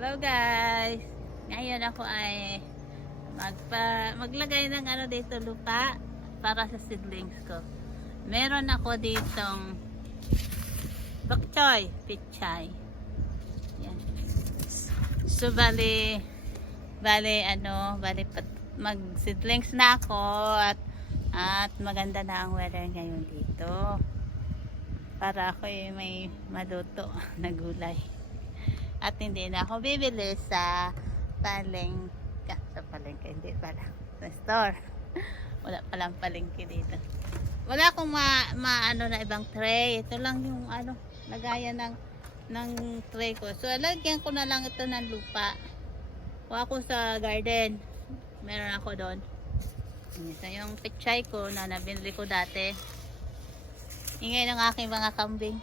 Hello guys! Ngayon ako ay magpa, maglagay ng ano dito lupa para sa seedlings ko. Meron ako ditong bok choy, pichay. Yan. So bali, bali ano, bali pat, mag seedlings na ako at at maganda na ang weather ngayon dito. Para ako ay may maluto na gulay. At hindi na ako bibili sa palengke. Sa palengke, hindi pala. Sa store. Wala palang palengke dito. Wala akong ma, ma ano na ibang tray. Ito lang yung ano, lagayan ng ng tray ko. So, lagyan ko na lang ito ng lupa. Kuha ko sa garden. Meron ako doon. Ito yung pichay ko na nabinili ko dati. Ingay ng aking mga kambing.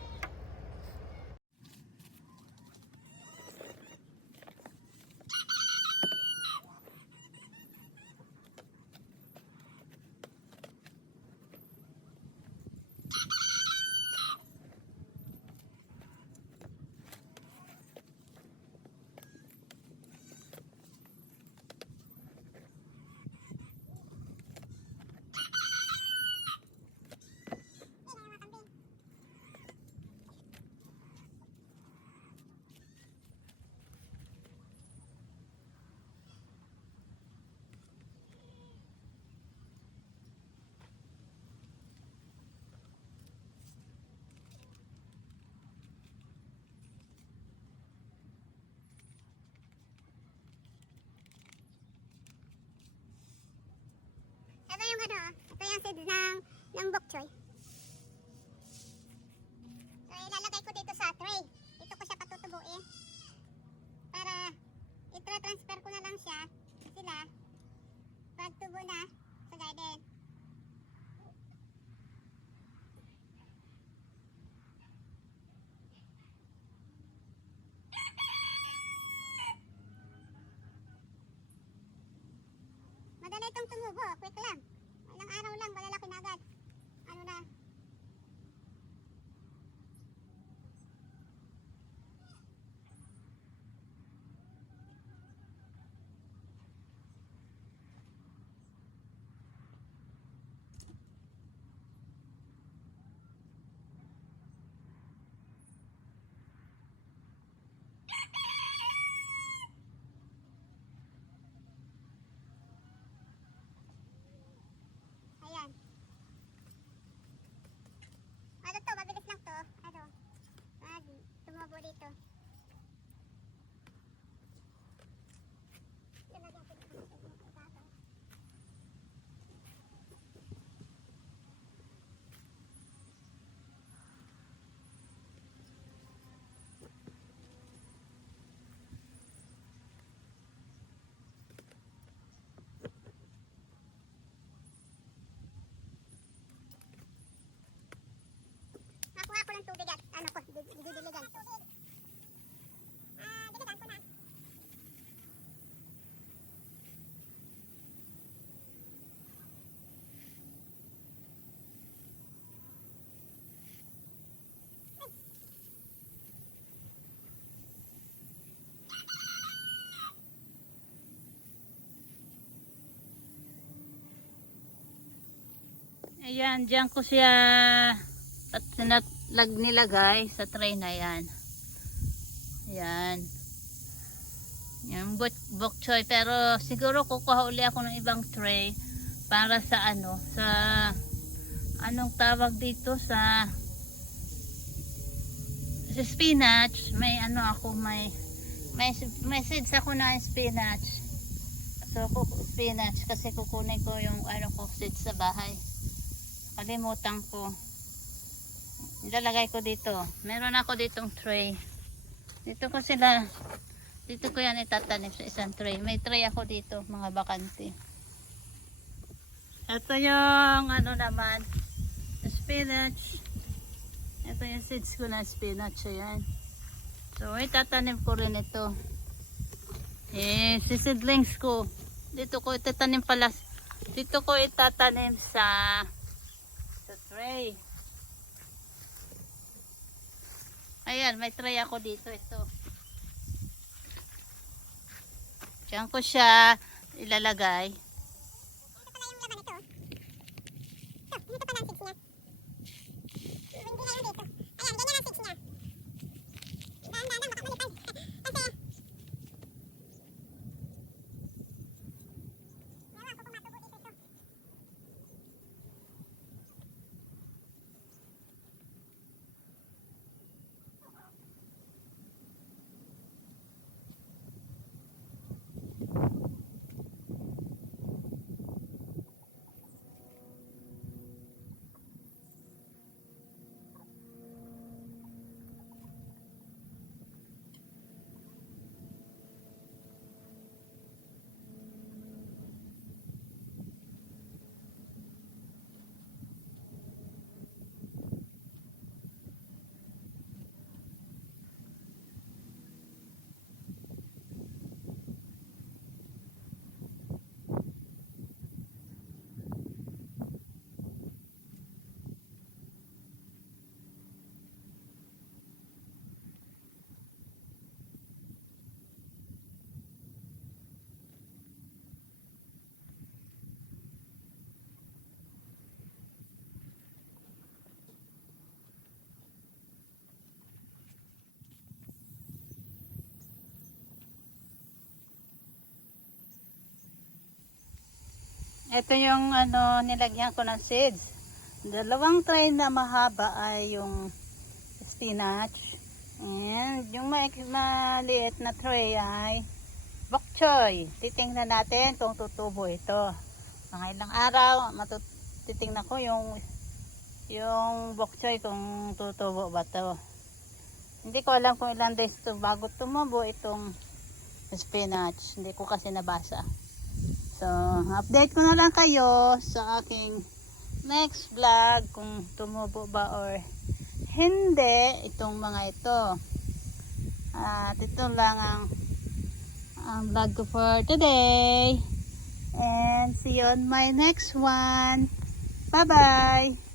Ito yung ano, ito yung seeds ng, ng bok choy. So, ilalagay ko dito sa tray. Dito ko siya patutubuin. Para, itra-transfer ko na lang siya, sila, pagtubo na sa garden. Madali itong tumubo, quick lang. Ilang araw lang, malalaki na agad. Ano na? Ayan. Ano to, mabilis lang to. Ano? Ah, tumubo dito. Lalagyan ko dito sa ibabaw. Nakuha ko ng tubig at ano ko, di- didiligan. Ah, ko. Ayan, dyan ko siya at sinatlag nilagay sa tray na yan. Yan, bok, bok choy. Pero siguro kukuha uli ako ng ibang tray para sa ano, sa anong tawag dito sa sa spinach. May ano ako, may may, may seeds ako na spinach. So, spinach kasi kukunin ko yung ano ko seeds sa bahay kalimutan ko ilalagay ko dito. Meron ako ditong tray. Dito ko sila dito ko yan itatanim sa isang tray. May tray ako dito mga bakante. Ito yung ano naman spinach. Ito yung seeds ko na spinach ayan. So itatanim ko rin ito. Eh si seedlings ko dito ko itatanim pala dito ko itatanim sa sa tray. Ayan, may tray ako dito. Ito. Diyan ko siya ilalagay. Ito yung ano, nilagyan ko ng seeds. Dalawang tray na mahaba ay yung spinach. And yung ma- maliit na tray ay bok choy. Titingnan natin kung tutubo ito. Mga ilang araw, matut- titingnan ko yung yung bok choy kung tutubo ba to. Hindi ko alam kung ilang days to bago tumubo itong spinach. Hindi ko kasi nabasa. So, update ko na lang kayo sa aking next vlog kung tumubo ba or hindi itong mga ito. At ito lang ang, ang vlog ko for today. And see you on my next one. Bye-bye!